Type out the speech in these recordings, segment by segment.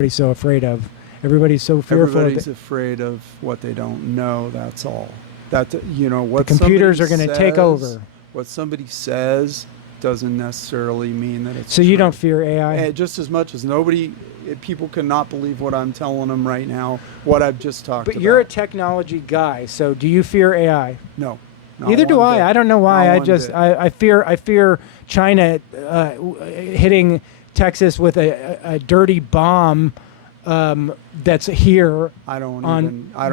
everybody's so afraid of. Everybody's so fearful. Everybody's afraid of what they don't know. That's all. That what the computers are going to take over. What somebody says doesn't necessarily mean that it's so true. You don't fear AI? And just as much as people cannot believe what I'm telling them right now, what I've just talked about. But you're a technology guy, so do you fear AI? No. Neither do I. I don't know why. I fear China hitting Texas with a dirty bomb that's here. I don't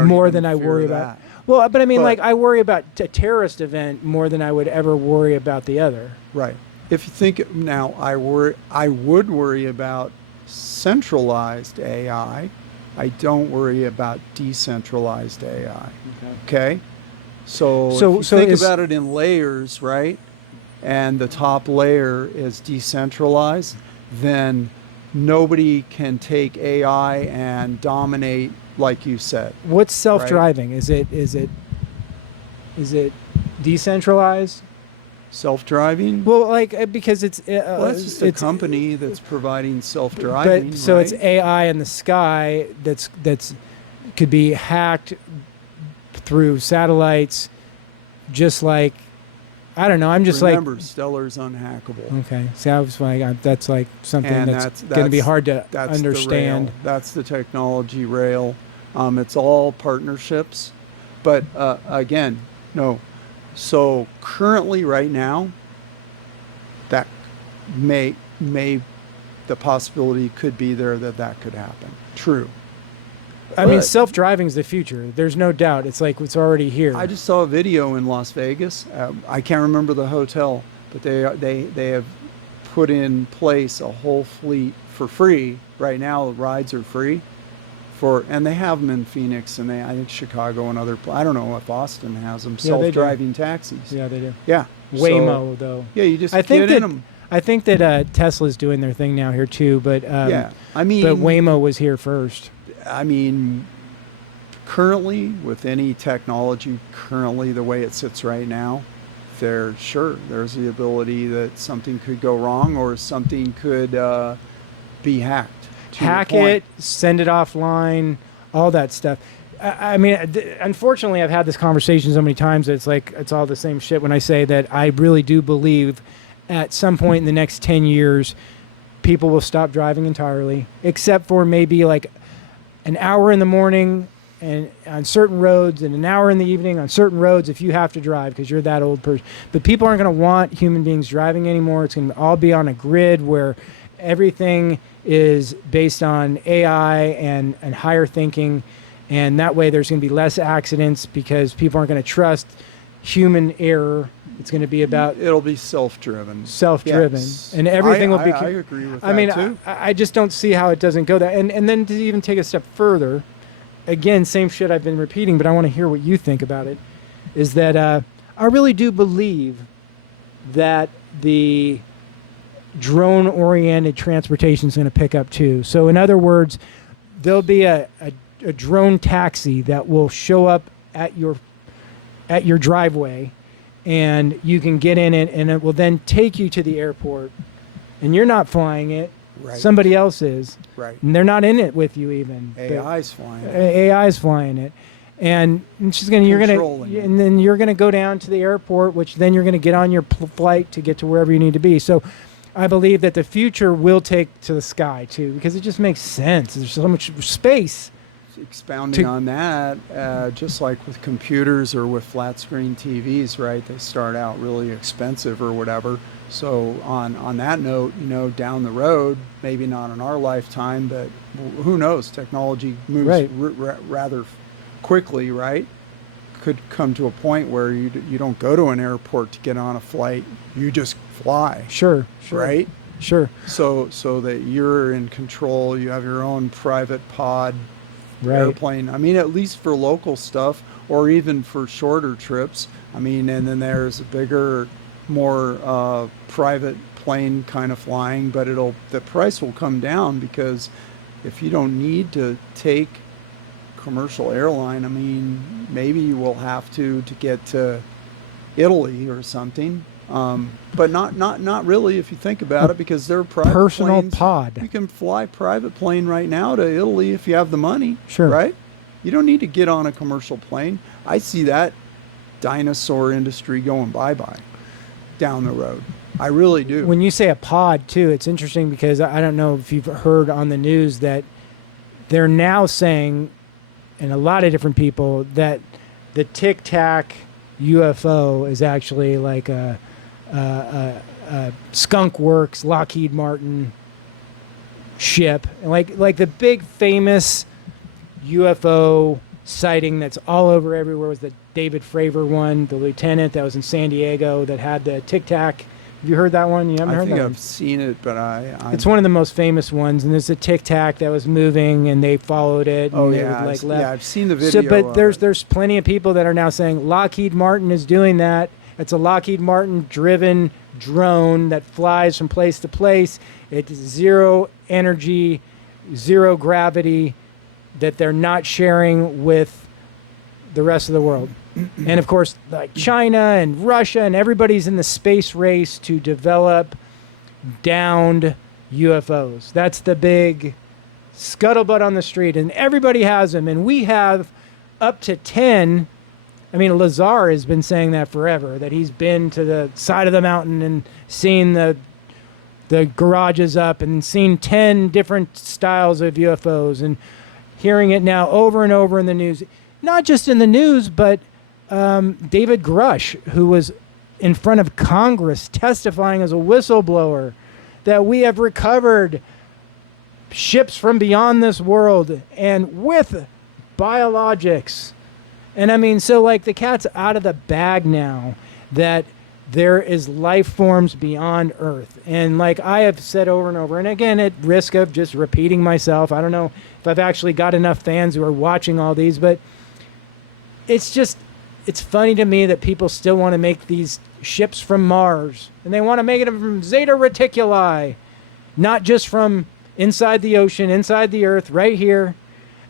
more even than I fear worry that. about. Well, but I mean, like I worry about a terrorist event more than I would ever worry about the other. Right. If you think now, I would worry about centralized AI. I don't worry about decentralized AI. Okay. So if you think about it in layers, right? And the top layer is decentralized, then nobody can take AI and dominate, like you said. What's self-driving? Right? Is it decentralized? Self-driving? Well, like because it's that's just a company that's providing self-driving. But so right? It's AI in the sky that's could be hacked through satellites, just like I don't know. I'm just remember, Stellar's unhackable. Okay, see, I was like that's like something that's going to be hard to understand. That's the technology rail. It's all partnerships, but again, no. So currently, right now, that may the possibility could be there that could happen. True. I mean, self-driving is the future. There's no doubt. It's like it's already here. I just saw a video in Las Vegas. I can't remember the hotel, but they have put in place a whole fleet for free. Right now, the rides are free. And they have them in Phoenix, and I think Chicago and other. I don't know if Austin has them. Self-driving taxis. Yeah, they do. Yeah. Waymo, though. Yeah, you just get in them. I think that Tesla's doing their thing now here too, but yeah, I mean, but Waymo was here first. I mean, currently with any technology, the way it sits right now, there's the ability that something could go wrong or something could be hacked. Hack it, send it offline, all that stuff. I mean, unfortunately, I've had this conversation so many times that it's like it's all the same shit when I say that I really do believe at some point in the next 10 years, people will stop driving entirely, except for maybe like an hour in the morning and on certain roads and an hour in the evening on certain roads if you have to drive because you're that old person. But people aren't going to want human beings driving anymore. It's going to all be on a grid where everything is based on AI and higher thinking. And that way there's going to be less accidents because people aren't going to trust human error. It's going to be about... It'll be self-driven. Yes. And everything will be... I agree with that, too. I just don't see how it doesn't go that. And then to even take a step further, again, same shit I've been repeating, but I want to hear what you think about it, is that I really do believe that the drone-oriented transportation is going to pick up, too. So, in other words, there'll be a drone taxi that will show up at your driveway, and you can get in it, and it will then take you to the airport. And you're not flying it. Right. Somebody else is. Right. And they're not in it with you even. AI's flying it. AI's flying it. And then you're gonna go down to the airport, which then you're gonna get on your flight to get to wherever you need to be. So I believe that the future will take to the sky too, because it just makes sense. There's so much space. Expounding on that, just like with computers or with flat screen TVs, right? They start out really expensive or whatever. So on that note, down the road, maybe not in our lifetime, but who knows? Technology moves rather quickly, right? Could come to a point where you don't go to an airport to get on a flight. You just fly. Sure. Right? Sure. So that you're in control. You have your own private pod. Airplane. I mean, at least for local stuff or even for shorter trips. I mean, and then there's a bigger, more private plane kind of flying, but the price will come down because if you don't need to take commercial airline, I mean, maybe you will have to get to Italy or something. But not really if you think about it, because they're private Personal planes. pod. You can fly private plane right now to Italy if you have the money. Sure. Right? You don't need to get on a commercial plane. I see that dinosaur industry going bye-bye down the road. I really do. When you say a pod, too, it's interesting because I don't know if you've heard on the news that they're now saying, and a lot of different people, that the Tic Tac UFO is actually like a Skunk Works, Lockheed Martin ship. And like the big famous UFO sighting that's all over everywhere was the David Fravor one, the lieutenant that was in San Diego that had the Tic Tac. Have you heard that one? You haven't I heard think that I've one? seen it, but It's one of the most famous ones, and there's a Tic Tac that was moving, and they followed it. And Oh they yeah, would, like, left. yeah, I've seen the video. So, but of there's it. there's plenty of people that are now saying Lockheed Martin is doing that. It's a Lockheed Martin driven drone that flies from place to place. It's zero energy, zero gravity, that they're not sharing with the rest of the world. And of course, like China and Russia and everybody's in the space race to develop downed UFOs. That's the big scuttlebutt on the street, and everybody has them. And we have up to 10. I mean, Lazar has been saying that forever, that he's been to the side of the mountain and seen the garages up and seen 10 different styles of UFOs, and hearing it now over and over in the news. Not just in the news, but David Grush, who was in front of Congress testifying as a whistleblower, that we have recovered ships from beyond this world and with biologics. And I mean, so like the cat's out of the bag now that there is life forms beyond Earth. And like I have said over and over, and again, at risk of just repeating myself, I don't know if I've actually got enough fans who are watching all these, but it's funny to me that people still want to make these ships from Mars, and they want to make it from Zeta Reticuli, not just from inside the ocean, inside the Earth, right here,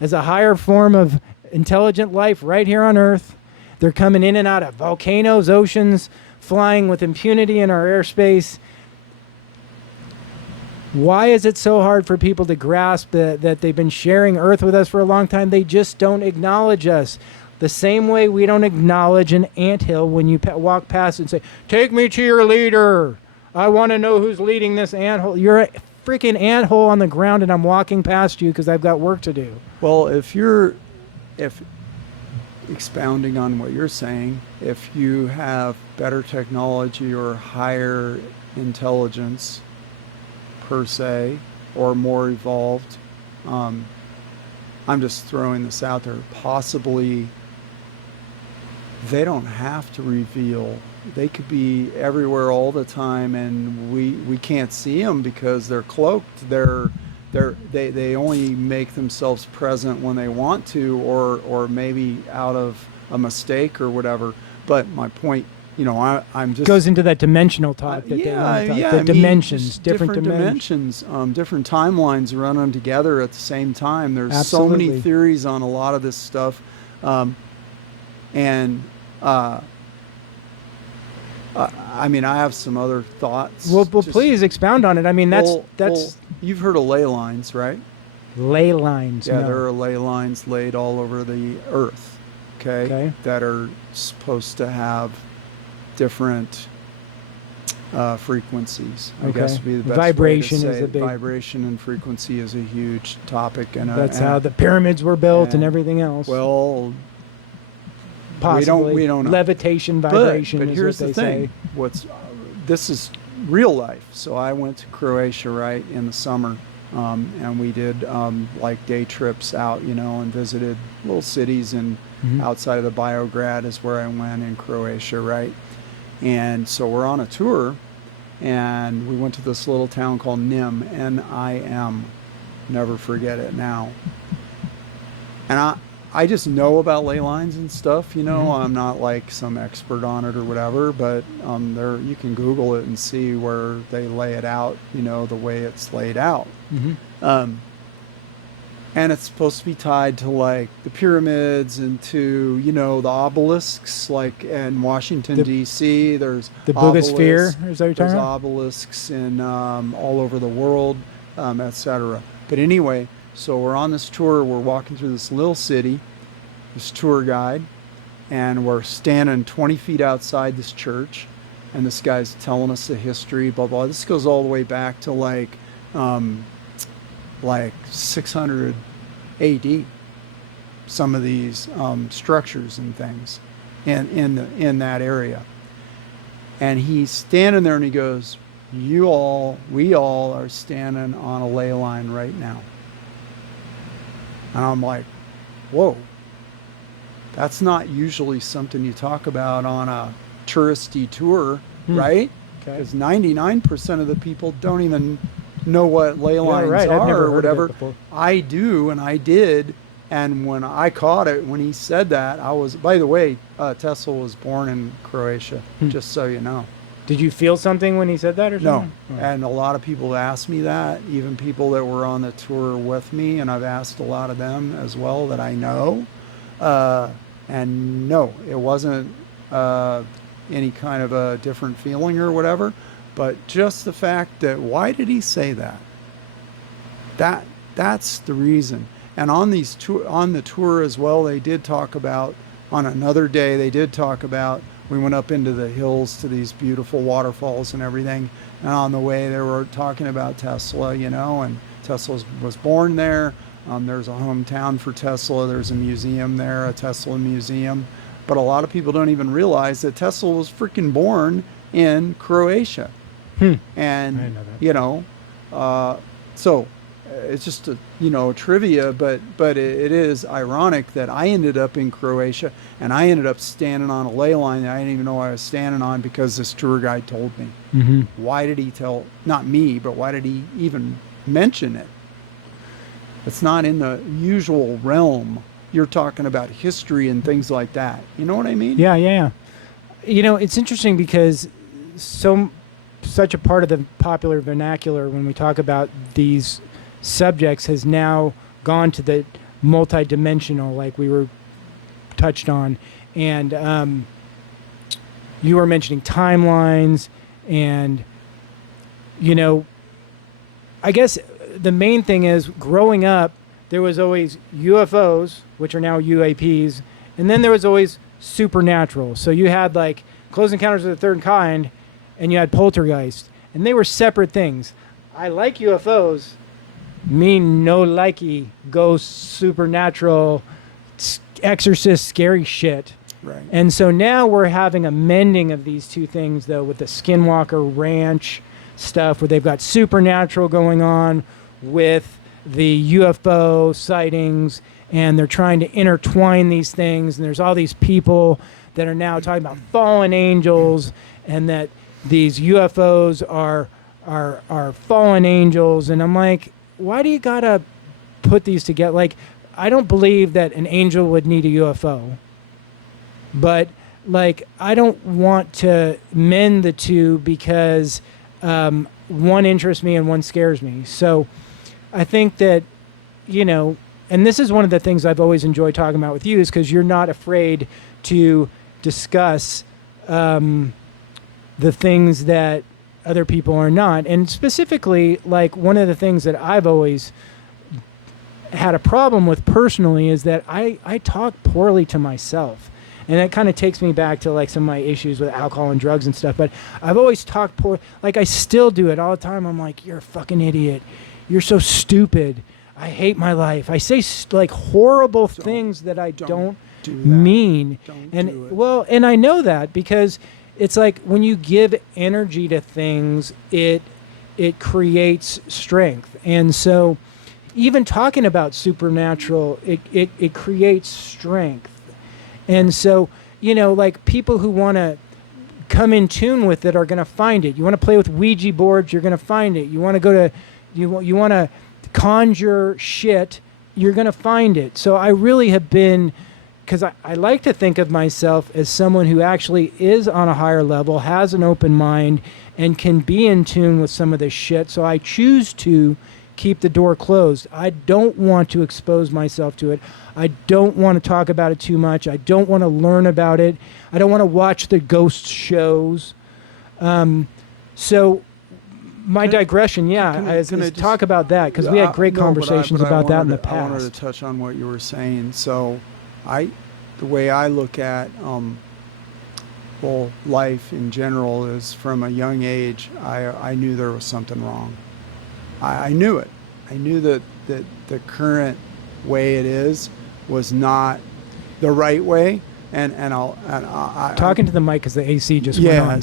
as a higher form of intelligent life right here on Earth. They're coming in and out of volcanoes, oceans, flying with impunity in our airspace. Why is it so hard for people to grasp that they've been sharing Earth with us for a long time? They just don't acknowledge us. The same way we don't acknowledge an anthill when you walk past and say, "Take me to your leader. I want to know who's leading this anthole." You're a freaking anthole on the ground, and I'm walking past you because I've got work to do. Well, if expounding on what you're saying, if you have better technology or higher intelligence per se, or more evolved, I'm just throwing this out there, possibly they don't have to reveal. They could be everywhere all the time, and we can't see them because they're cloaked. They only make themselves present when they want to, or maybe out of a mistake or whatever. But my point, I'm just Goes into that dimensional talk that they want to talk. The dimensions, different dimensions, different timelines running together at the same time. There's Absolutely. so many theories on a lot of this stuff, I mean, I have some other thoughts. Well, please expound on it. I mean, that's you've heard of ley lines, right? ley lines. Yeah, no. there are ley lines laid all over the Earth, okay, that are supposed to have different frequencies. I guess would be the best Vibration way to say is a it. big. Vibration and frequency is a huge topic, and That's how the pyramids were built and everything else. Well, possibly we don't know. Levitation, vibration. But is here's what the they thing: say. this is real life. So I went to Croatia right in the summer, and we did like day trips out, and visited little cities, and outside of the Biograd is where I went in Croatia, right? And so we're on a tour, and we went to this little town called Nim, N-I-M. Never forget it now. And I just know about ley lines and stuff, I'm not like some expert on it or whatever, but there you can Google it and see where they lay it out, the way it's laid out. and it's supposed to be tied to like the pyramids and to, you know, the obelisks, like in Washington D.C. There's the Bugosphere. Is that what you're talking there's about? obelisks in all over the world, etc. But anyway, so we're on this tour. We're walking through this little city. This tour guide, and we're standing 20 feet outside this church, and this guy's telling us the history, blah blah. This goes all the way back to like 600 AD. Some of these structures and things in that area, and he's standing there and he goes, we all are standing on a ley line right now. And I'm like, whoa. That's not usually something you talk about on a touristy tour, right? Okay. Because 99% of the people don't even know what ley lines right. I've are never or heard of it whatever. before. I do, and I did. And when I caught it, when he said that, I was, by the way, Tesla was born in Croatia, just so you know. Did you feel something when he said that or No. something? Oh. And a lot of people asked me that, even people that were on the tour with me, and I've asked a lot of them as well that I know. And no, it wasn't any kind of a different feeling or whatever, but just the fact that, why did he say that? That's the reason. And on the tour as well, they did talk about, on another day, they did talk about, we went up into the hills to these beautiful waterfalls and everything. And on the way, they were talking about Tesla, you know, and Tesla was born there. There's a hometown for Tesla. There's a museum there, a Tesla museum. But a lot of people don't even realize that Tesla was freaking born in Croatia. And, I didn't know that. you know, so it's just a, you know, trivia, but it is ironic that I ended up in Croatia and I ended up standing on a ley line that I didn't even know I was standing on because this tour guide told me. Mm-hmm. Why did he tell, not me, but why did he even mention it? It's not in the usual realm. You're talking about history and things like that. You know what I mean? Yeah. You know, it's interesting because such a part of the popular vernacular when we talk about these subjects has now gone to the multi-dimensional, like we were touched on. And you were mentioning timelines and, you know, I guess the main thing is growing up, there was always UFOs, which are now UAPs, and then there was always supernatural. So you had like Close Encounters of the Third Kind, and you had Poltergeist, and they were separate things. I like UFOs, me no likey ghosts, supernatural, exorcist, scary shit. Right. And so now we're having a mending of these two things, though, with the Skinwalker Ranch stuff, where they've got supernatural going on with the UFO sightings, and they're trying to intertwine these things. And there's all these people that are now talking about fallen angels, and that these UFOs are fallen angels. And I'm like, why do you gotta put these together? Like, I don't believe that an angel would need a UFO, but like, I don't want to mend the two because one interests me and one scares me. So I think that, you know, and this is one of the things I've always enjoyed talking about with you, is because you're not afraid to discuss the things that other people are not. And specifically, like, one of the things that I've always had a problem with personally is that I talk poorly to myself. And that kind of takes me back to like some of my issues with alcohol and drugs and stuff. But I've always talked poor, like I still do it all the time. I'm like, you're a fucking idiot. You're so stupid. I hate my life. I say like horrible things that I don't mean. Don't and do it. well, and I know that because it's like when you give energy to things, it creates strength. And so even talking about supernatural, it creates strength. And so, you know, like people who want to come in tune with it are going to find it. You want to play with Ouija boards, you're going to find it. You want to go to, you want to conjure shit, you're going to find it. So I really have been, because I like to think of myself as someone who actually is on a higher level, has an open mind, and can be in tune with some of this shit. So I choose to keep the door closed. I don't want to expose myself to it. I don't want to talk about it too much. I don't want to learn about it. I don't want to watch the ghost shows. So my digression, is talk about that, because we had great conversations about that in the past. I wanted to touch on what you were saying. So the way I look at life in general is, from a young age, I knew there was something wrong. I knew it. I knew that the current way it is was not the right way. And talking to the mic because the AC just went on.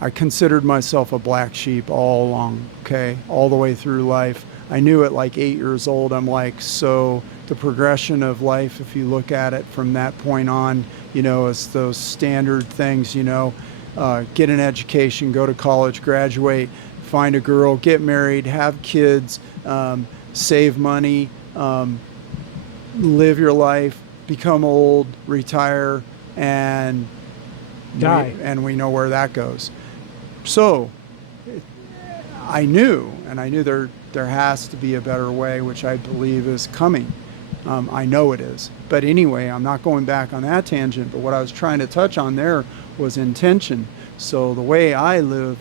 I considered myself a black sheep all along, okay, all the way through life. I knew at like 8 years old, I'm like, so the progression of life, if you look at it from that point on, it's those standard things, get an education, go to college, graduate, find a girl, get married, have kids, save money, live your life, become old, retire, and die. And we know where that goes. So I knew there has to be a better way, which I believe is coming. I know it is. But anyway, I'm not going back on that tangent. But what I was trying to touch on there was intention. So the way I live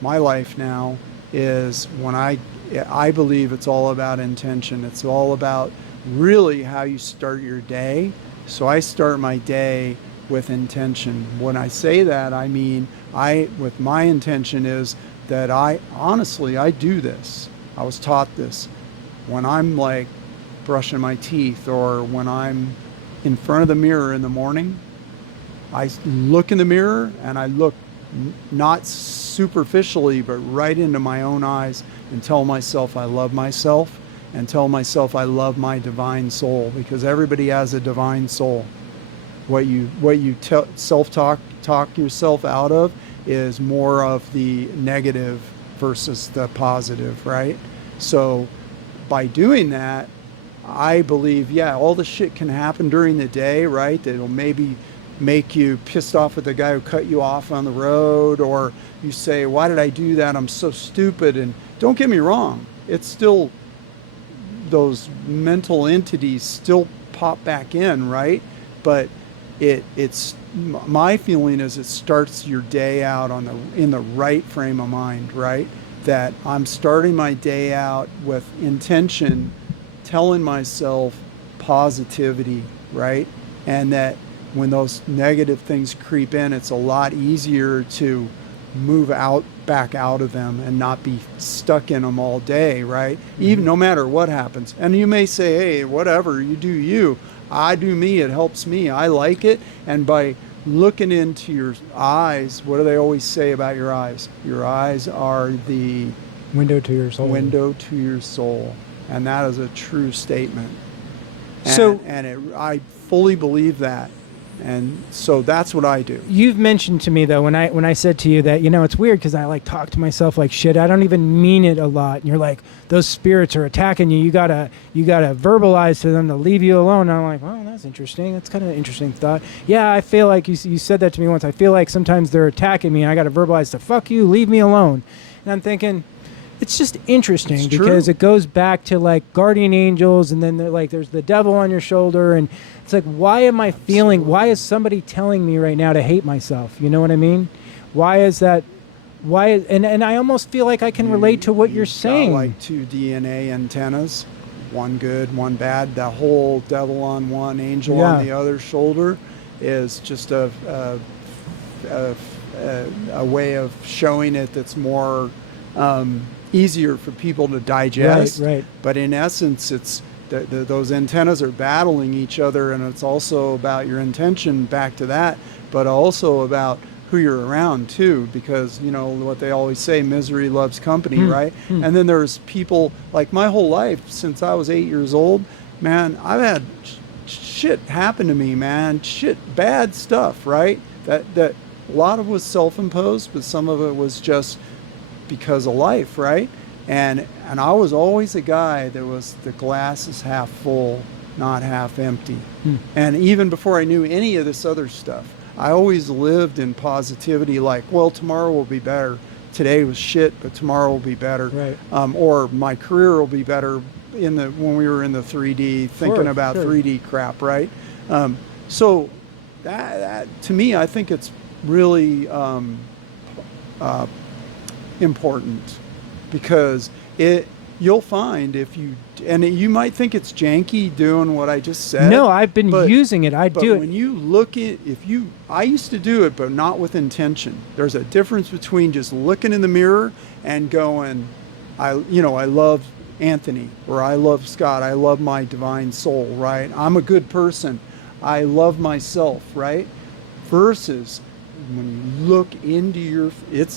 my life now is, when I believe it's all about intention. It's all about really how you start your day. So I start my day with intention. When I say that, I mean, with my intention is that I do this. I was taught this. When I'm like brushing my teeth, or when I'm in front of the mirror in the morning, I look in the mirror and I look not superficially, but right into my own eyes, and tell myself I love myself, and tell myself I love my divine soul, because everybody has a divine soul. What you self-talk yourself out of is more of the negative versus the positive, right? So by doing that, I believe, all the shit can happen during the day, right? It'll maybe make you pissed off at the guy who cut you off on the road, or you say, why did I do that? I'm so stupid. And don't get me wrong, it's still, those mental entities still pop back in, right? But it's my feeling is, it starts your day out in the right frame of mind, right? That I'm starting my day out with intention, telling myself positivity, right? And that when those negative things creep in, it's a lot easier to move back out of them and not be stuck in them all day, right? Mm-hmm. Even no matter what happens. And you may say, hey, whatever, you do you. I do me, it helps me, I like it. And by looking into your eyes, what do they always say about your eyes? Your eyes are the window to your soul. Window to your soul. And that is a true statement. I fully believe that. And so that's what I do. You've mentioned to me, though, when I said to you that, it's weird because I talk to myself like shit. I don't even mean it a lot. And you're like, those spirits are attacking you. You gotta verbalize to them to leave you alone. And I'm like, well, that's interesting. That's kind of an interesting thought. Yeah, I feel like you said that to me once. I feel like sometimes they're attacking me and I got to verbalize to fuck you, leave me alone. And I'm thinking, it's just interesting because it goes back to like guardian angels, and then there's the devil on your shoulder, and it's like, why am I feeling? Why is somebody telling me right now to hate myself? You know what I mean? Why is that? And I almost feel like I can relate to what you're saying. Like two DNA antennas, one good, one bad. The whole devil on one, angel on the other shoulder is just a way of showing it that's more easier for people to digest. Right. But in essence, it's those antennas are battling each other, and it's also about your intention, back to that, but also about who you're around too, because what they always say, misery loves company, right? And then there's people, like my whole life since I was 8 years old, man, I've had shit happen to me, man, bad stuff, right? That a lot of it was self-imposed, but some of it was just because of life, right? And I was always a guy that was, the glass is half full, not half empty. And even before I knew any of this other stuff, I always lived in positivity, like, well, tomorrow will be better. today was shit, but tomorrow will be better. Right. Or my career will be better when we were in the 3D, thinking Sure, about sure. 3D crap, right? So that to me, I think it's really important, because you'll find if you, and you might think it's janky doing what I just said. No, I've been but- using it. I but do when it. you look at, I used to do it, but not with intention. There's a difference between just looking in the mirror and going, I love Anthony, or I love Scott, I love my divine soul, right? I'm a good person. I love myself, right? Versus when you look into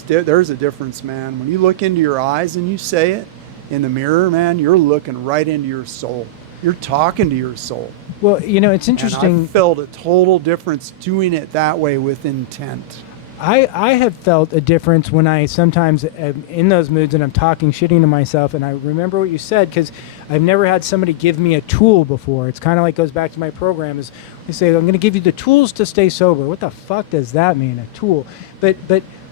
there's a difference, man. When you look into your eyes and you say it in the mirror, man, you're looking right into your soul. You're talking to your soul. Well, it's interesting. And I felt a total difference doing it that way with intent. I have felt a difference when I sometimes am in those moods and I'm talking shitting to myself, and I remember what you said, because I've never had somebody give me a tool before. It's kind of like goes back to my program, is they say, I'm going to give you the tools to stay sober. What the fuck does that mean, a tool? But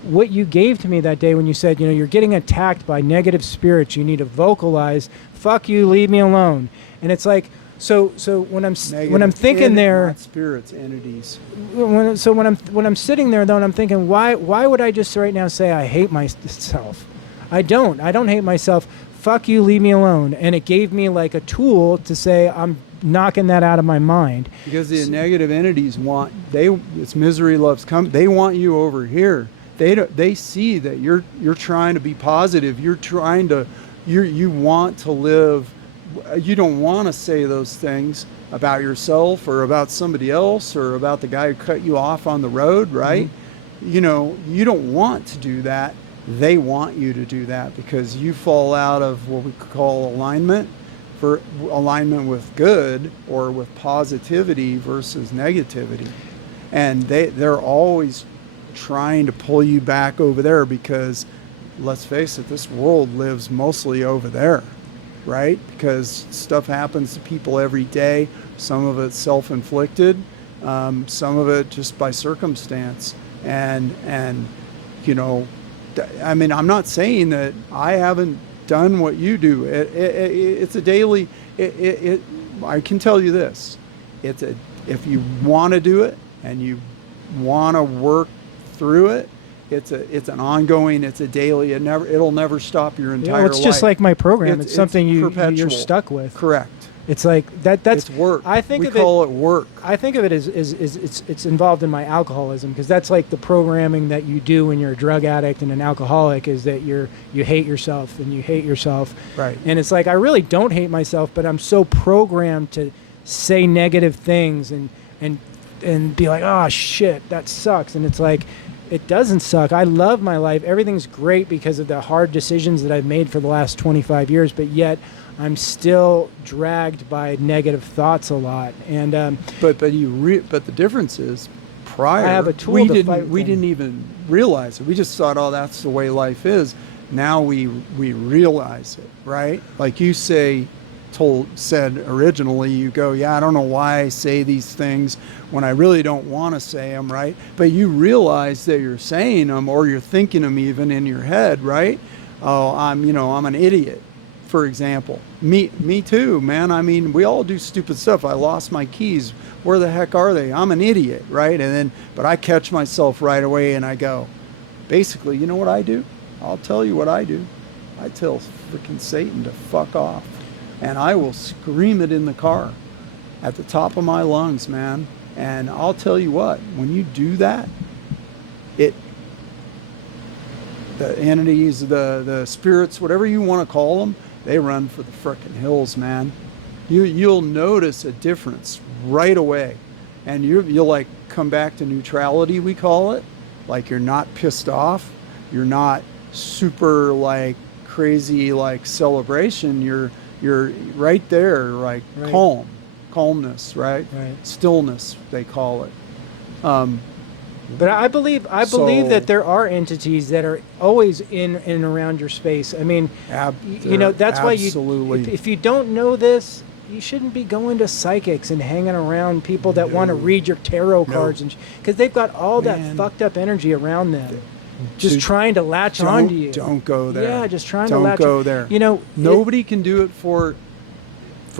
what you gave to me that day when you said, you're getting attacked by negative spirits, you need to vocalize, fuck you, leave me alone. And it's like, so when I'm thinking there, not spirits, entities. when I'm sitting there though, and I'm thinking, why would I just right now say I hate myself? I don't hate myself. Fuck you, leave me alone. And it gave me like a tool to say I'm knocking that out of my mind. Because the negative entities it's misery loves company. They want you over here. They see that you're trying to be positive. You're trying to you want to live. You don't want to say those things about yourself or about somebody else or about the guy who cut you off on the road, right? Mm-hmm. You don't want to do that. They want you to do that because you fall out of what we call alignment, for alignment with good or with positivity versus negativity. And they're always trying to pull you back over there because, let's face it, this world lives mostly over there. Right? Because stuff happens to people every day. Some of it self-inflicted, some of it just by circumstance. And I mean, I'm not saying that I haven't done what you do. It's a daily. I can tell you this: if you want to do it and you want to work through it. It's an ongoing. It's a daily. It'll never stop your entire life. It's just like my program. It's something you're perpetual. stuck with. Correct. It's like that. That's it's work. I think we of call it work. I think of it as it's involved in my alcoholism, because that's like the programming that you do when you're a drug addict and an alcoholic, is that you hate yourself and you hate yourself. Right. And it's like I really don't hate myself, but I'm so programmed to say negative things and be like, oh shit, that sucks. And it's like, it doesn't suck. I love my life. Everything's great because of the hard decisions that I've made for the last 25 years, but yet I'm still dragged by negative thoughts a lot. And but the difference is, prior I have a tool we to fight we them. didn't even realize it. We just thought, oh, that's the way life is. Now we realize it, right? Like you said originally, you go, yeah, I don't know why I say these things when I really don't want to say them, right? But you realize that you're saying them, or you're thinking them even in your head, right? Oh, I'm an idiot, for example. Me too, man. I mean, we all do stupid stuff. I lost my keys. Where the heck are they? I'm an idiot, right? But I catch myself right away and I go, basically, you know what I do? I'll tell you what I do. I tell freaking Satan to fuck off. And I will scream it in the car at the top of my lungs, man. And I'll tell you what, when you do that, the entities, the spirits, whatever you want to call them, they run for the frickin' hills, man. You'll notice a difference right away. And you'll like come back to neutrality, we call it. Like you're not pissed off. You're not super like crazy like celebration. You're right there, like Right. calmness, right? Stillness, they call it. But I believe that there are entities that are always in and around your space. I mean, that's why if you don't know this, you shouldn't be going to psychics and hanging around people that want to read your tarot cards, because they've got all that fucked up energy around them. just trying to latch onto you. Don't go there. Yeah, just trying to don't latch. go there. You know, nobody can do it for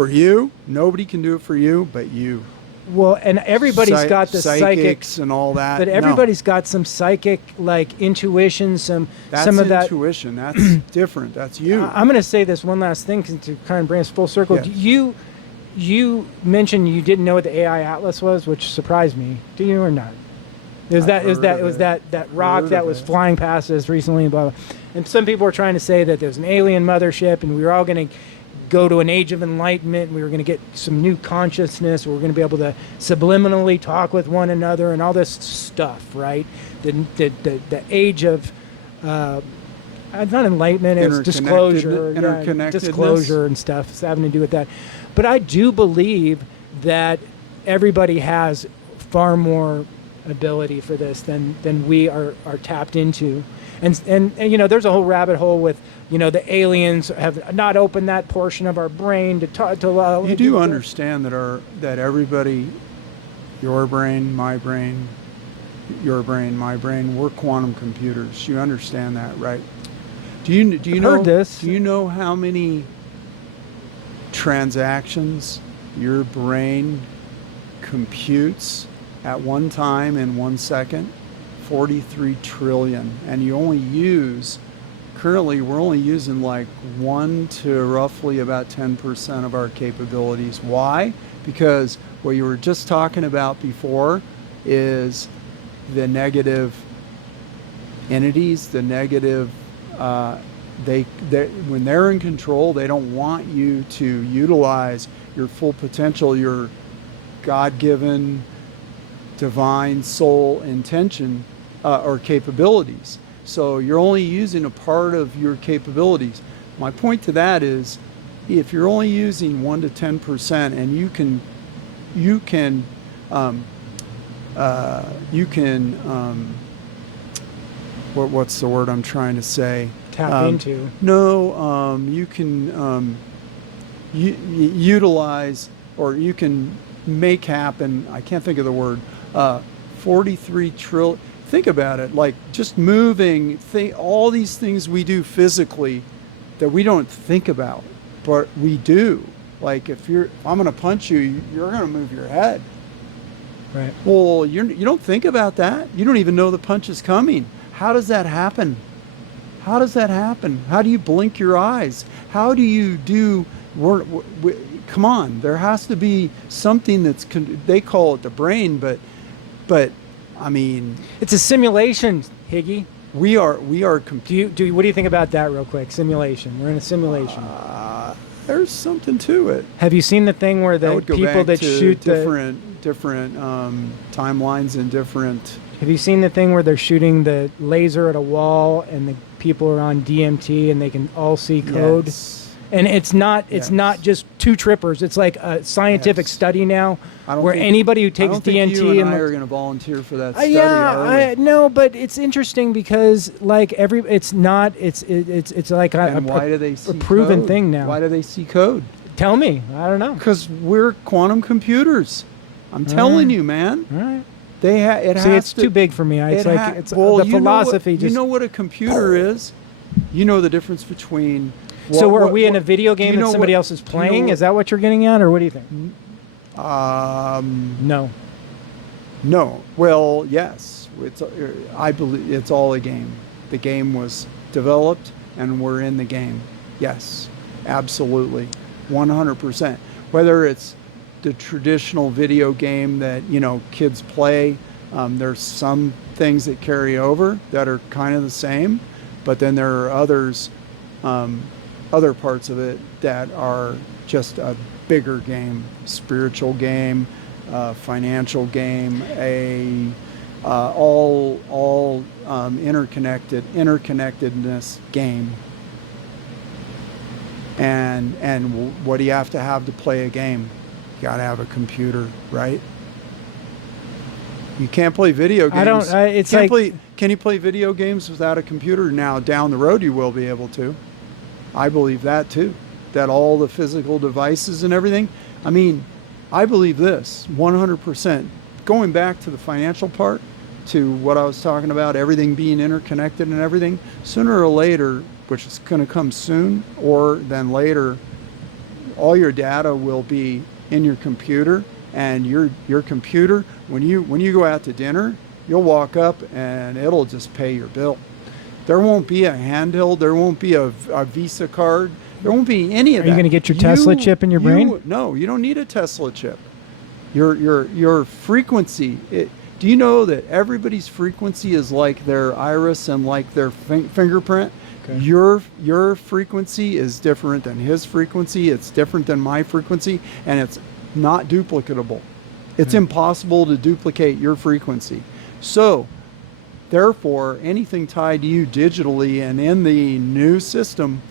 you. Nobody can do it for you, but you. Well, and everybody's got the psychics and all that. But everybody's got some psychic, like, intuition, some of that. Intuition. That's different. That's you. I'm going to say this one last thing to kind of bring us full circle. Yeah. You mentioned you didn't know what the AI Atlas was, which surprised me. Do you or not? It was that rock that was flying past us recently, and blah, blah. And some people were trying to say that there was an alien mothership, and we were all going to go to an age of enlightenment. And we were going to get some new consciousness. We were going to be able to subliminally talk with one another and all this stuff, right? The age of not enlightenment, it's disclosure, disclosure and stuff. It's having to do with that. But I do believe that everybody has far more ability for this than we are tapped into, and you know, there's a whole rabbit hole with, you know, the aliens have not opened that portion of our brain to talk to. You do understand that everybody, your brain, my brain, your brain, my brain, we're quantum computers. You understand that, right? Do you know? Heard this. Do you know how many transactions your brain computes at one time in 1 second? 43 trillion. And you only use, currently we're only using like 1 to roughly about 10% of our capabilities. Why? Because what you were just talking about before is the negative entities, the negative they when they're in control, they don't want you to utilize your full potential, your God-given divine soul intention or capabilities. So you're only using a part of your capabilities. My point to that is, if you're only using 1 to 10%, and you can what's the word I'm trying to say? Tap into. No, you can utilize, or you can make happen. I can't think of the word. 43 trillion. Think about it. Like, just moving. All these things we do physically that we don't think about, but we do. Like, if I'm going to punch you, you're going to move your head. Right. Well, you don't think about that. You don't even know the punch is coming. How does that happen? How does that happen? How do you blink your eyes? How do you do? Come on, there has to be something they call it the brain, but I mean, it's a simulation, Higgy. We are. What do you think about that, real quick? Simulation. We're in a simulation. There's something to it. Have you seen the thing where the people that shoot different timelines and different? Have you seen the thing where they're shooting the laser at a wall and the people are on DMT and they can all see code? Yes. And it's not just two trippers. It's like a scientific study now, where anybody who takes DMT you and I are going to volunteer for that study. No, but it's interesting because like it's like why do they see a proven code? thing now. Why do they see code? Tell me. I don't know. Because we're quantum computers. I'm telling you, man. All right. It's too big for me. It's the philosophy. You know what a computer is? You know the difference between. So are we in a video game that somebody else is playing? Is that what you're getting at, or what do you think? No. No. Well, yes. I believe it's all a game. The game was developed, and we're in the game. Yes, absolutely, 100%. Whether it's the traditional video game that kids play, there's some things that carry over that are kind of the same, but then there are other parts of it that are just a bigger game, spiritual game, financial game, all interconnectedness game. And what do you have to play a game? You got to have a computer, right? You can't play video games. Can you play video games without a computer? Now, down the road, you will be able to. I believe that too, that all the physical devices and everything. I mean, I believe this 100%. Going back to the financial part, to what I was talking about, everything being interconnected and everything, sooner or later, which is going to come soon or then later, all your data will be in your computer, and your computer, when you go out to dinner, you'll walk up and it'll just pay your bill. There won't be a handheld, there won't be a Visa card, there won't be any of that. Are you going to get your Tesla chip in your brain? No, you don't need a Tesla chip. Your frequency, do you know that everybody's frequency is like their iris and like their fingerprint? Okay. Your frequency is different than his frequency. It's different than my frequency, and it's not duplicatable. It's impossible to duplicate your frequency. So, therefore, anything tied to you digitally and in the new system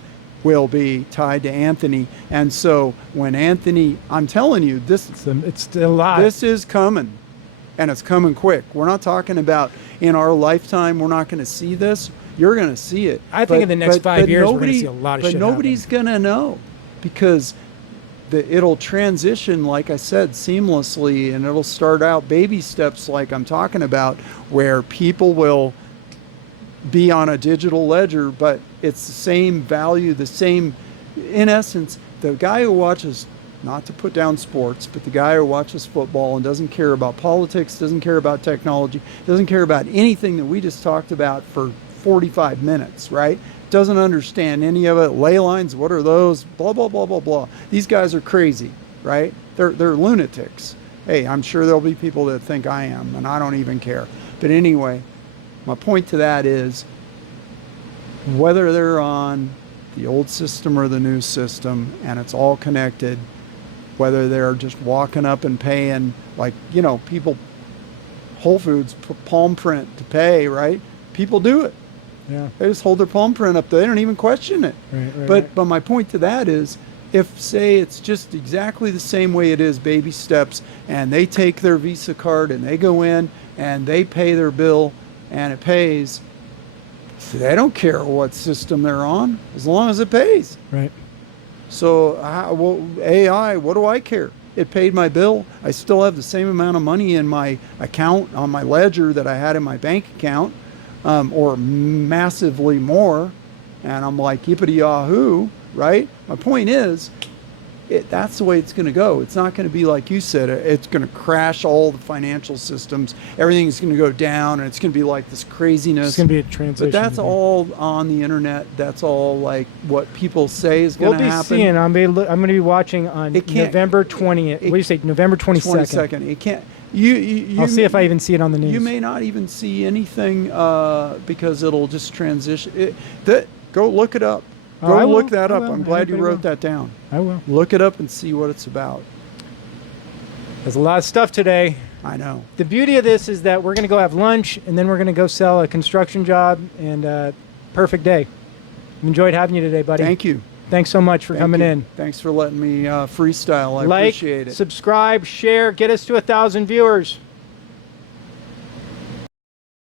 will be tied to Anthony. And so when Anthony, I'm telling you, it's still alive. This is coming, and it's coming quick. We're not talking about in our lifetime, we're not going to see this. You're going to see it. I think in the next 5 years, we're going to see a lot of shit. But nobody's going to know, because it'll transition, like I said, seamlessly, and it'll start out baby steps like I'm talking about, where people will be on a digital ledger, but it's the same value, the same, in essence, the guy who watches, not to put down sports, but the guy who watches football and doesn't care about politics, doesn't care about technology, doesn't care about anything that we just talked about for 45 minutes, right? Doesn't understand any of it. Ley lines, what are those? Blah, blah, blah, blah, blah. These guys are crazy, right? They're lunatics. Hey, I'm sure there'll be people that think I am, and I don't even care. But anyway, my point to that is, whether they're on the old system or the new system, and it's all connected, whether they're just walking up and paying, like, people, Whole Foods, palm print to pay, right? People do it. Yeah. They just hold their palm print up there. They don't even question it. Right. But my point to that is, if, say, it's just exactly the same way it is, baby steps, and they take their Visa card and they go in and they pay their bill and it pays, they don't care what system they're on as long as it pays. Right. So AI, what do I care? It paid my bill. I still have the same amount of money in my account on my ledger that I had in my bank account. Or massively more, and I'm like, yippity yahoo, right? My point is, that's the way it's going to go. It's not going to be like you said. It's going to crash all the financial systems. Everything's going to go down, and it's going to be like this craziness. It's going to be a transition. But that's all on the internet. That's all like what people say is going to happen. We'll be seeing. I'm going to be watching on November 20th. What do you say? November 22nd. 22nd. It can't. I'll see if I even see it on the news. You may not even see anything because it'll just transition. Go look it up. Go look that up. I'm glad you wrote that down. I will. Look it up and see what it's about. There's a lot of stuff today. I know. The beauty of this is that we're going to go have lunch, and then we're going to go sell a construction job, and perfect day. Enjoyed having you today, buddy. Thank you. Thanks so much for coming in. Thanks for letting me freestyle. I Like, appreciate it. subscribe, share, get us to 1,000 viewers.